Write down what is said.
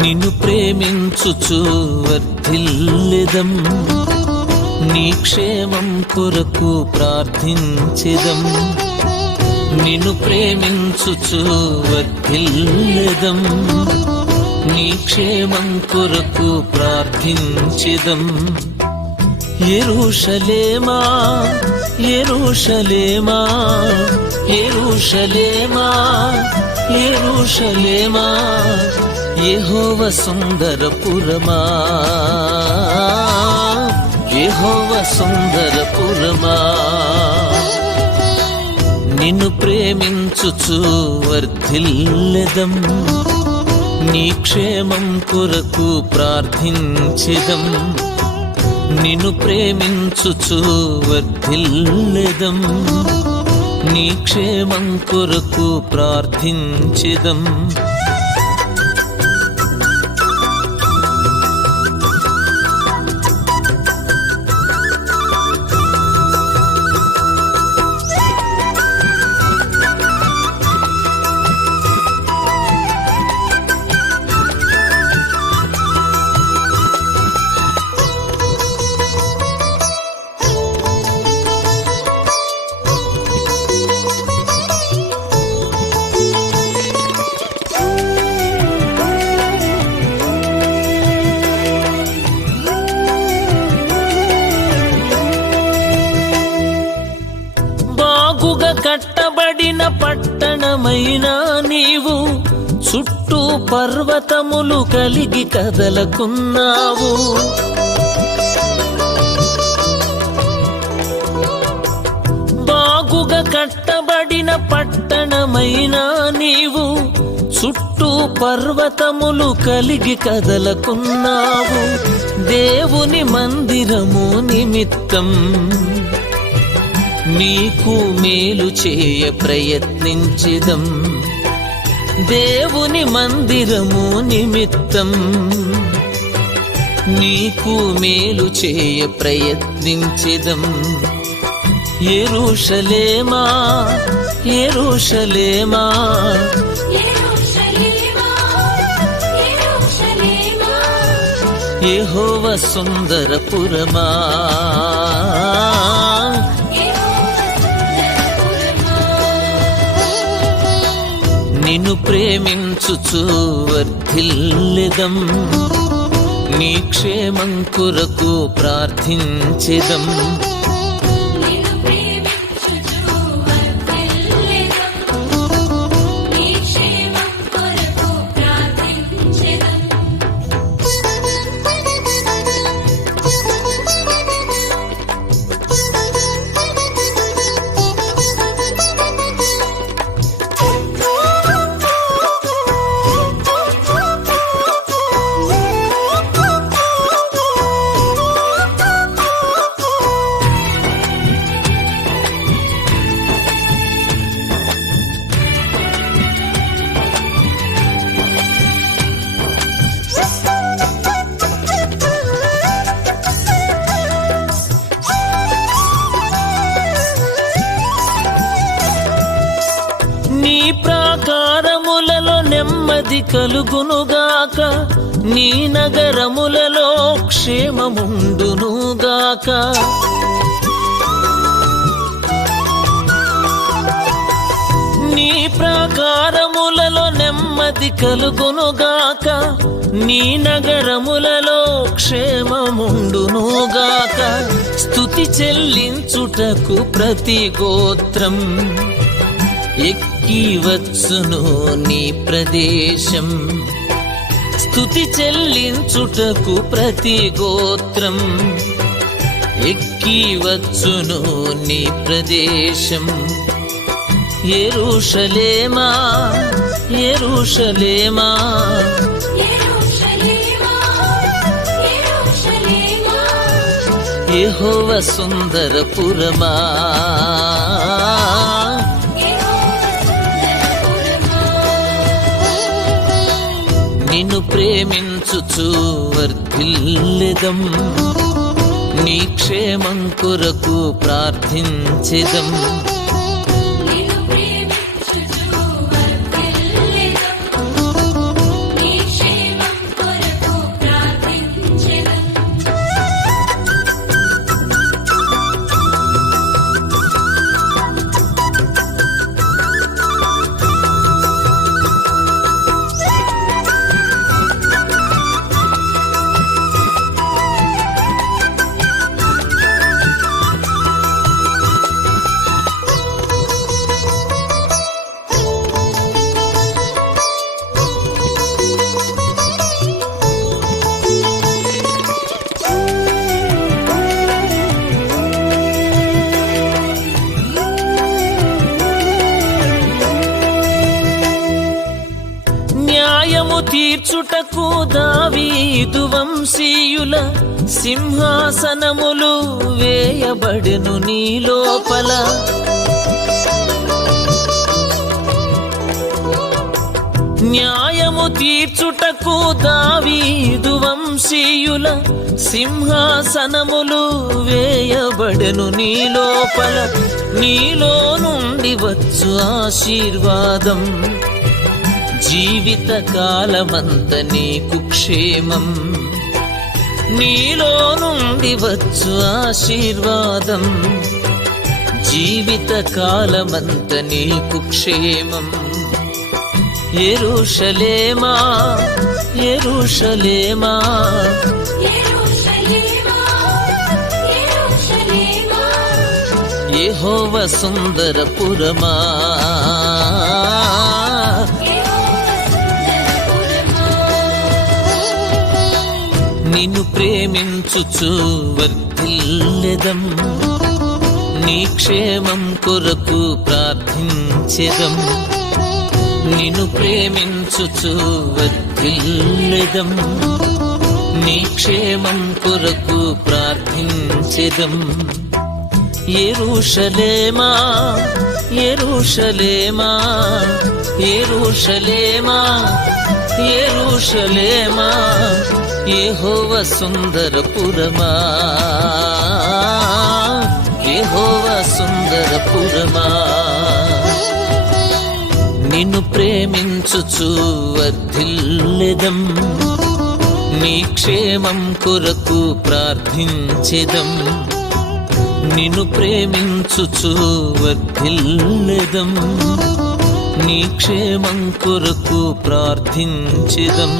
నిన్ను ప్రేమించుచు వర్ధిల్లెదం, నీ క్షేమం కొరకు ప్రార్థించెదం. నిన్ను ప్రేమించుచు వర్ధిల్లెదం, నీ క్షేమం కొరకు ప్రార్థించెదం. యెరూషలేమా యెరూషలేమా యెరూషలేమా యెరూషలేమా, యెహోవా సుందరపురమా, యెహోవా సుందరపురమా. నిన్ను ప్రేమించుచు వర్ధిల్లెదం, నీ క్షేమం కొరకు ప్రార్థించెదం. నిన్ను ప్రేమించుచు వర్ధిల్లెదం, నీ క్షేమం కొరకు ప్రార్థించెదం. కట్టబడిన పట్టణమైన నీవు, చుట్టూ పర్వతములు కలిగి కదలకున్నావు. బాగుగా కట్టబడిన పట్టణమైన నీవు, చుట్టూ పర్వతములు కలిగి కదలకున్నావు. దేవుని మందిరము నిమిత్తం నీకు మేలు చేయ ప్రయత్నించెదం. దేవుని మందిరము నిమిత్తం నీకు మేలు చేయ ప్రయత్నించెదం. యెరూషలేమా యెరూషలేమా యెహోవా సుందరపురమా, నిన్ను ప్రేమించుచు వర్ధిల్లెదం, నీ క్షేమం కొరకు ప్రార్థించెదం. నీ ప్రాకారములలో నెమ్మది కలుగునుగాక, నీ నగరములలో క్షేమముండునుగాక. నీ ప్రాకారములలో నెమ్మది కలుగునుగాక, నీ నగరములలో క్షేమముండునుగాక. స్తుతి చెల్లించుటకు ప్రతి గోత్రం ఎక్కి వచ్చును నీ ప్రదేశం. స్తుతి చెల్లించుటకు ప్రతి గోత్రం ఎక్కి వచ్చును నీ ప్రదేశం. యెరూషలేమా యెరూషలేమా యెహోవా సుందరపురమా, నిన్ను ప్రేమించుచు వర్ధిల్లెదం, నీ క్షేమం కొరకు ప్రార్థించెదం. న్యాయము తీర్చుటకు దావీదు వంశీయుల సింహాసనములు వేయబడెను నీ లోపల. న్యాయము తీర్చుటకు దావీదు వంశీయుల సింహాసనములు వేయబడెను నీ లోపల. నీలో నుండి వచ్చు ఆశీర్వాదం, జీవిత కాలమంత నీకు క్షేమం. నీలో నుండి వచ్చు ఆశీర్వాదం, జీవిత కాలమంత నీకు క్షేమం. యెరూషలేమా యెరూషలేమా, యెహోవా సుందరపురమా, నిన్ను ప్రేమించుచు వర్ధిల్లెదం, నీ క్షేమం కొరకు ప్రార్థించెదం. నిన్ను ప్రేమించుచు వర్ధిల్లెదం, నీ క్షేమం కొరకు ప్రార్థించెదం. యెరూషలేమా యెరూషలేమా యెరూషలేమా యెరూషలేమా, యెహోవా సుందరపురమా, యెహోవా సుందరపురమా. నిన్ను ప్రేమించుచు వర్ధిల్లెదం, నీ క్షేమం కొరకు ప్రార్థించెదం. నిన్ను ప్రేమించుచు వర్ధిల్లెదం, నీ క్షేమం కొరకు ప్రార్థించెదం.